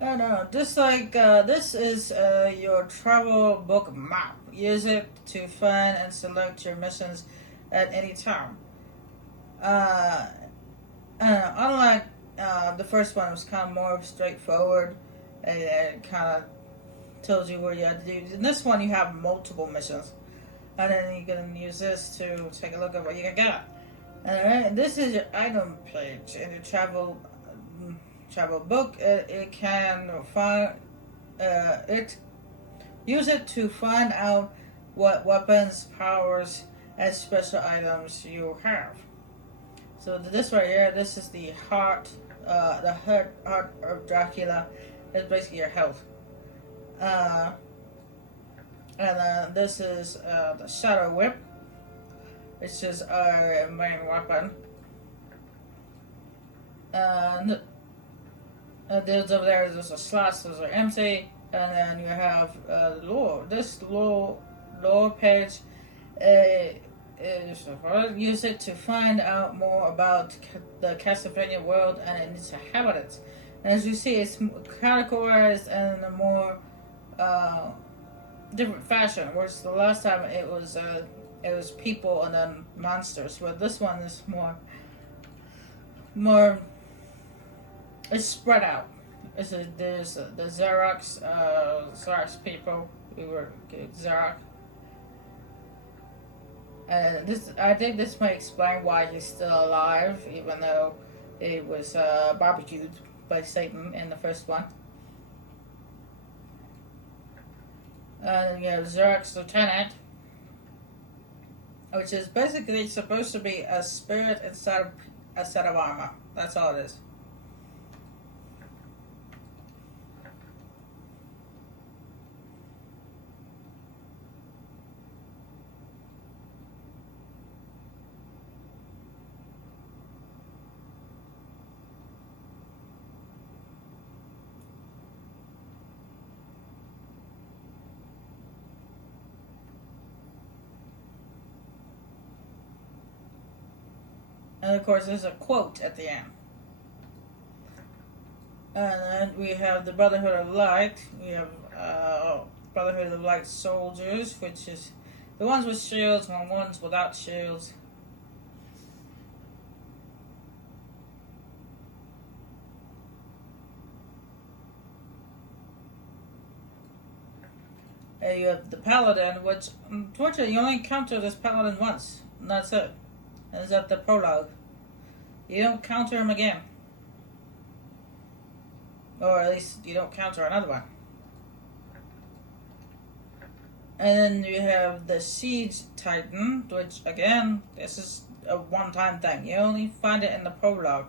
I know. Just like this is your travel book map. Use it to find and select your missions at any time. Uh, Unlike the first one, was kind of more straightforward. It kind of tells you where you have to do. In this one, you have multiple missions, and then you can use this to take a look at what you can get. Alright, this is your item page in your travel book. It can find it use it to find out what weapons, powers, and special items you have. So this right here, this is the heart of Dracula. It's basically your health. Uh, and this is the Shadow Whip, which is our main weapon. And those over there, there's a slots, those are empty. And then you have lore. This lore page is use it to find out more about the Castlevania world and its inhabitants. And as you see, it's categorized in a more different fashion. Whereas the last time it was people and then monsters. But this one is more it's spread out. There's the Xerox people who were Xerox. And I think this might explain why he's still alive, even though he was barbecued by Satan in the first one. And you have Xerox Lieutenant, which is basically supposed to be a spirit inside of a set of armor. That's all it is. And of course, there's a quote at the end. And then we have the Brotherhood of Light. We have Brotherhood of Light soldiers, which is the ones with shields and the ones without shields. And you have the Paladin, which unfortunately you only encounter this Paladin once, and that's it. And it's at the prologue. You don't counter him again. Or at least you don't counter another one. And then you have the Siege Titan, which again, this is a one-time thing. You only find it in the prologue.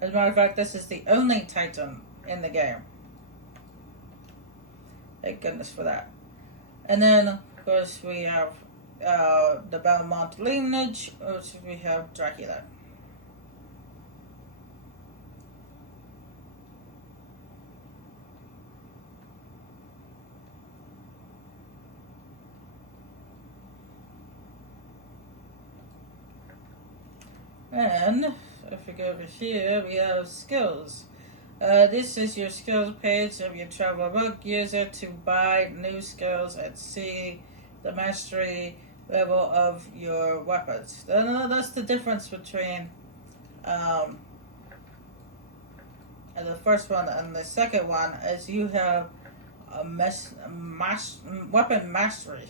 As a matter of fact, this is the only Titan in the game. Thank goodness for that. And then, of course, we have the Belmont lineage, which we have Dracula. And if we go over here, we have skills. This is your skills page of your travel book. Use it to buy new skills and see the mastery level of your weapons. That's the difference between the first one and the second one, is you have a weapon mastery.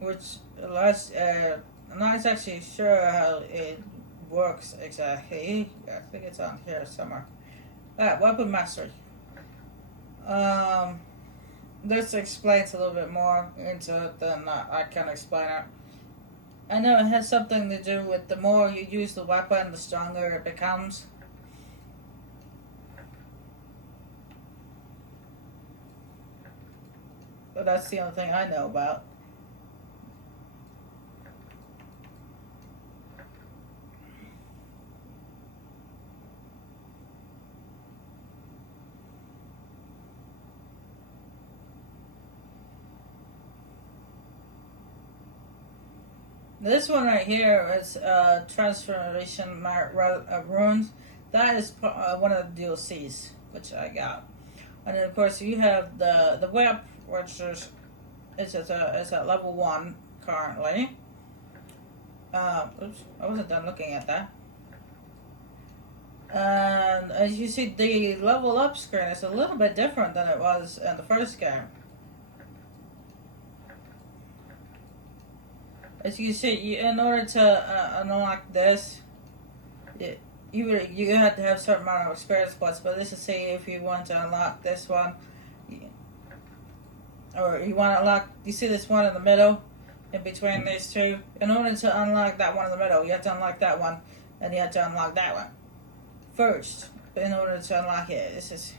Which allows, I'm not actually sure how it works exactly. I think it's on here somewhere. Weapon mastery. This explains a little bit more into it than I can explain it. I know it has something to do with the more you use the weapon, the stronger it becomes. But that's the only thing I know about. This one right here is Transformation Ruins. That is one of the DLCs, which I got. And then of course you have the whip, which is it's at level 1 currently. Oops, I wasn't done looking at that. And as you see, the level up screen is a little bit different than it was in the first game. As you see, in order to unlock this, you had to have a certain amount of experience points. But this is say if you want to unlock this one, or you want to unlock. You see this one in the middle, in between these two. In order to unlock that one in the middle, you have to unlock that one, and you have to unlock that one first. In order to unlock it, this is.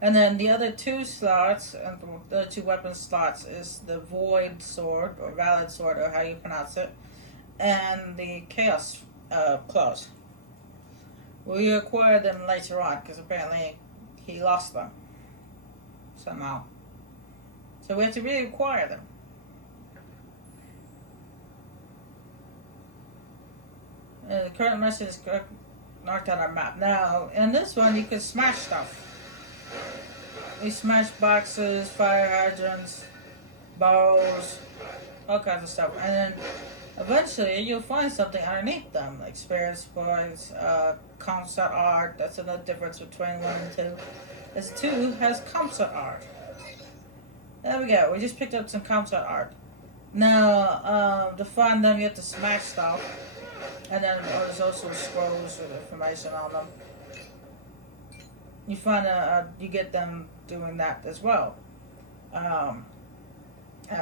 And then the other two slots, and the other two weapon slots, is the Void Sword, or Valid Sword, or how you pronounce it, and the Chaos Claws. We acquired them later on, because apparently he lost them somehow. So we have to reacquire them. And the current message is marked on our map. Now, in this one, you can smash stuff. We smash boxes, fire hydrants, barrels, all kinds of stuff. And then eventually you'll find something underneath them. Experience points, concept art. That's another difference between 1 and 2. As 2 has concept art. There we go. We just picked up some concept art. Now, to find them you have to smash stuff. And then there's also scrolls with information on them. You find you get them doing that as well.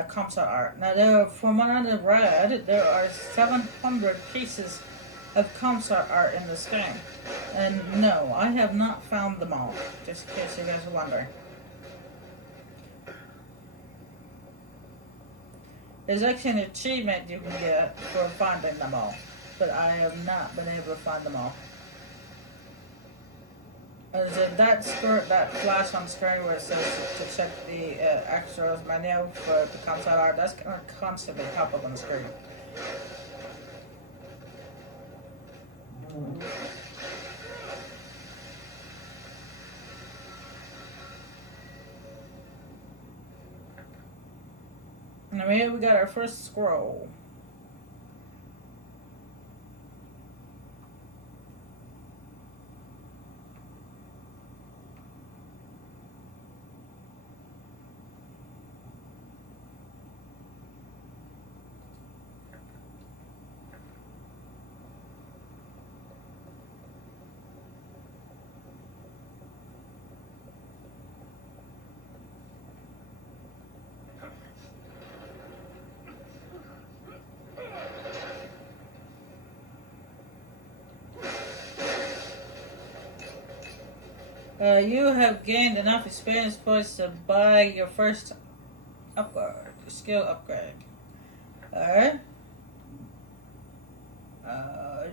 Concept art. Now, from what I've read, there are 700 pieces of concept art in this game. And no, I have not found them all, just in case you guys are wondering. There's actually an achievement you can get for finding them all, but I have not been able to find them all. That flash on screen where it says to check the extras menu for the concept art, that's going to constantly pop up on the screen. And here we got our first scroll. You have gained enough experience points to buy your first skill upgrade. Alright.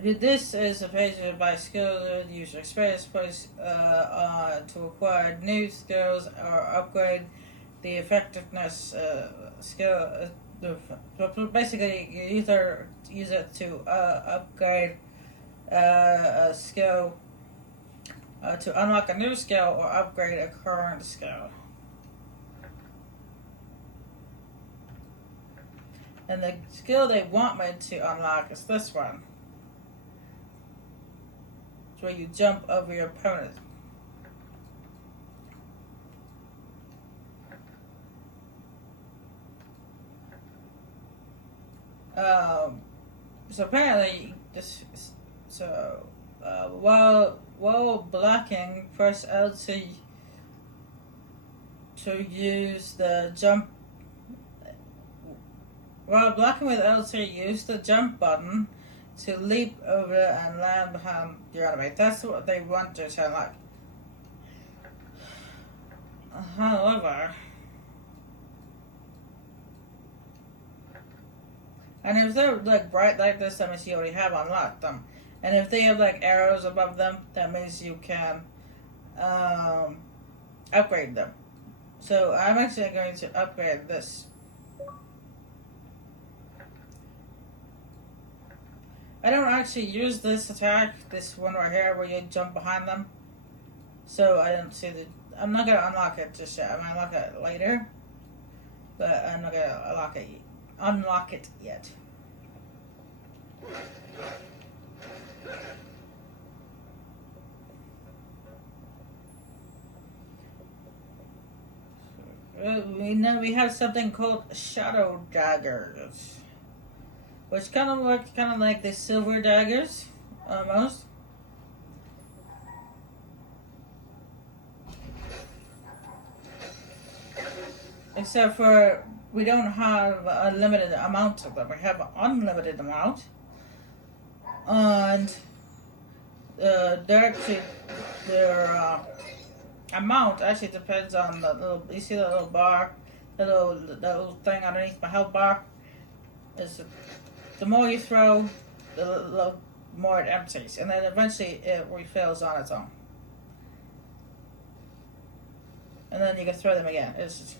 This is a page to buy skill, use your experience points to acquire new skills or upgrade the effectiveness skill. Basically, you either use it to upgrade a skill. To unlock a new skill or upgrade a current skill. And the skill they want me to unlock is this one. It's where you jump over your opponent. So apparently this while blocking, press LT to use the jump. While blocking with LT, use the jump button to leap over and land behind your enemy. That's what they want you to unlock. However, and if they're like bright like this, that means you already have unlocked them. And if they have like arrows above them, that means you can upgrade them. So I'm actually going to upgrade this. I don't actually use this attack, this one right here where you jump behind them. So I don't see the. I'm not gonna unlock it just yet. I'm gonna unlock it later, but I'm not gonna unlock it yet. We know we have something called shadow daggers, which kind of looks like the silver daggers, almost. Except for we don't have a limited amount of them. We have an unlimited amount, and their amount actually depends on the little. You see the little bar, the little thing underneath my health bar. Is the more you throw, the more it empties, and then eventually it refills on its own, and then you can throw them again. It's just,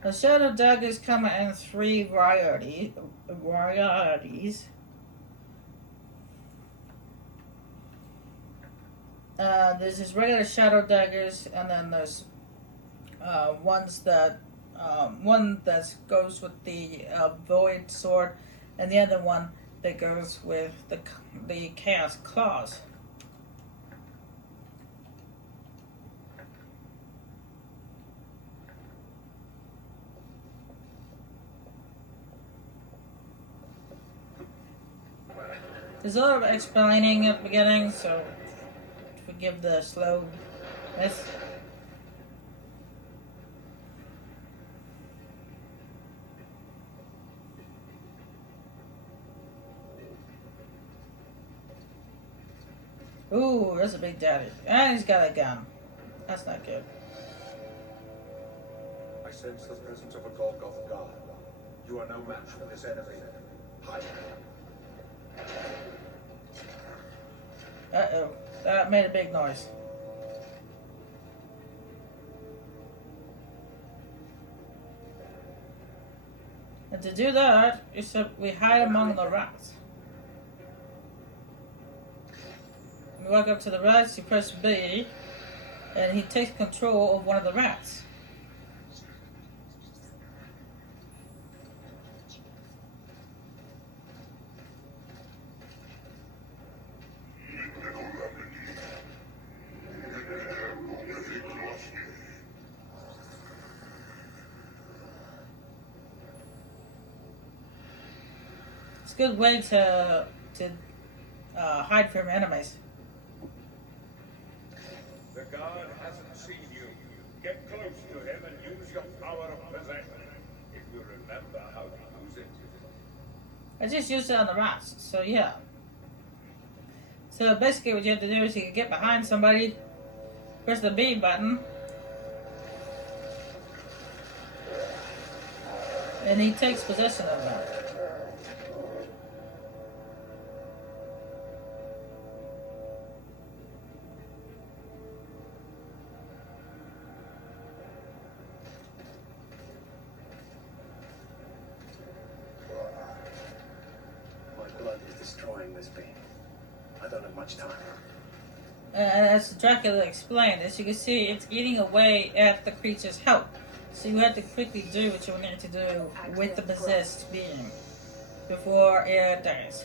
the shadow daggers come in three varieties. There's just regular shadow daggers, and then there's ones that one that goes with the void sword, and the other one that goes with the chaos claws. There's a lot of explaining at the beginning, so forgive the slowness. Ooh, that's a big daddy. And he's got a gun. That's not good. I sense the presence of a Golgoth guard. You are no match for this enemy. Hide. Uh-oh. That made a big noise. And to do that, we hide among the rats. You walk up to the rats, you press B, and he takes control of one of the rats. It's a good way to hide from enemies. The guard hasn't seen you. Get close to him and use your power of possession. If you remember how to use it. I just used it on the rats, so yeah. So basically what you have to do is you can get behind somebody, press the B button, and he takes possession of them. And as Dracula explained, as you can see, it's eating away at the creature's health. So you have to quickly do what you need to do with the possessed being before it dies.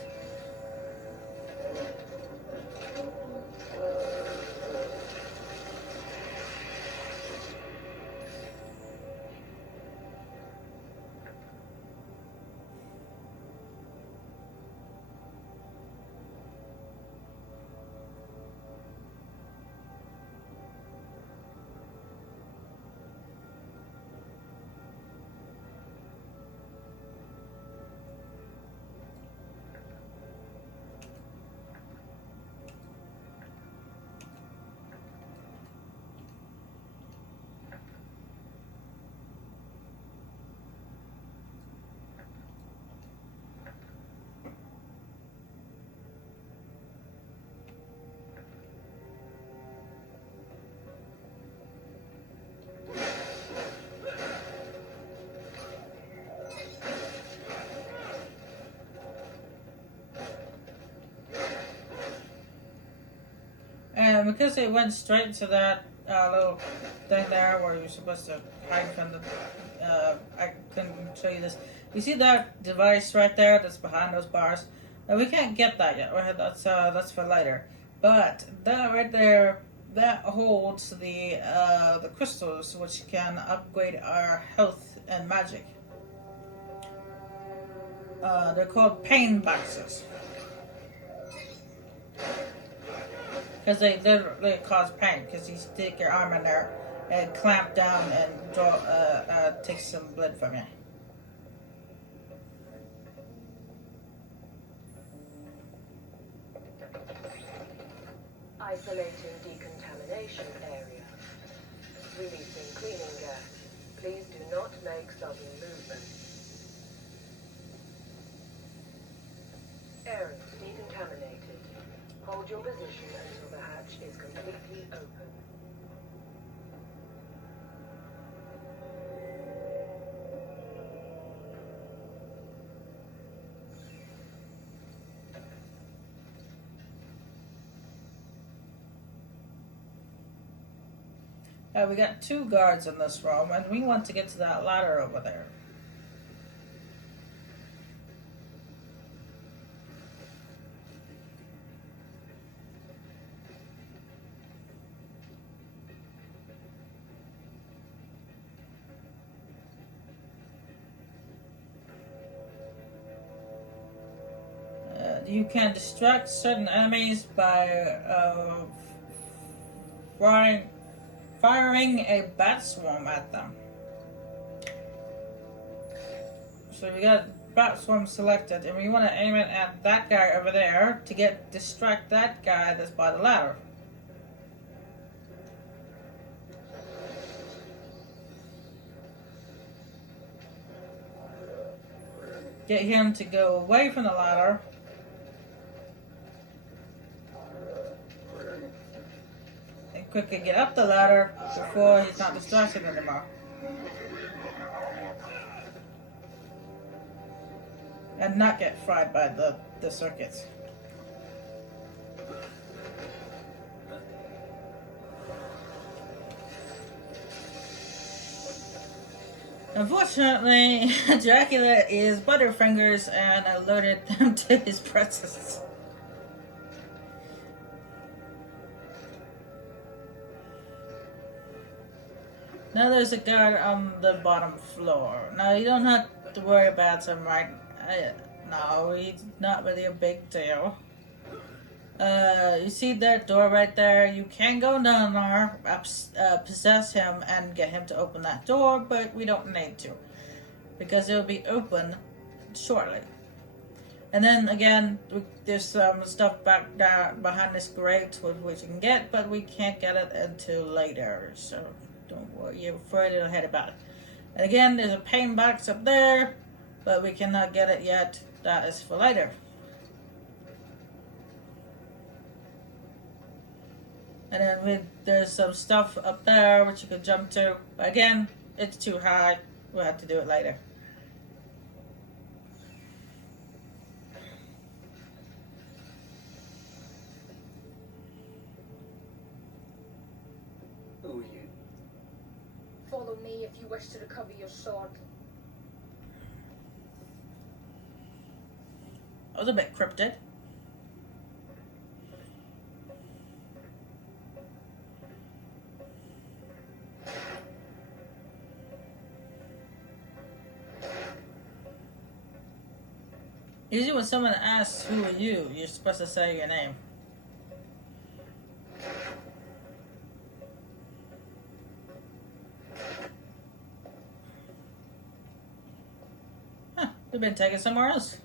And because it went straight to that little thing there where you're supposed to hide from the, I couldn't show you this. You see that device right there that's behind those bars? Now we can't get that yet. Right? That's for later. But that right there, that holds the crystals which can upgrade our health and magic. They're called pain boxes. Because they literally cause pain. Because you stick your arm in there and clamp down and take some blood from you. Isolating decontamination area. Releasing cleaning gas. Please do not make sudden movements. Area decontaminated. Hold your position until the hatch is completely open. We got 2 guards in this room, and we want to get to that ladder over there. You can distract certain enemies by firing a bat swarm at them. So we got bat swarm selected, and we want to aim it at that guy over there to distract that guy that's by the ladder. Get him to go away from the ladder. And quickly get up the ladder before he's not distracted anymore. And not get fried by the circuits. Unfortunately, Dracula is Butterfingers and alerted them to his presence. Now there's a guard on the bottom floor. Now you don't have to worry about him, right? No, he's not really a big deal. You see that door right there? You can go down there, possess him, and get him to open that door, but we don't need to. Because it will be open shortly. And then again, there's some stuff back there behind this grate which you can get, but we can't get it until later. So don't worry, you're afraid ahead about it. And again, there's a pain box up there, but we cannot get it yet. That is for later. And then there's some stuff up there which you can jump to. But again, it's too high. We'll have to do it later. Who are you? Follow me if you wish to recover your sword. That was a bit cryptic. Usually when someone asks, who are you, you're supposed to say your name. Huh, they've been taken somewhere else.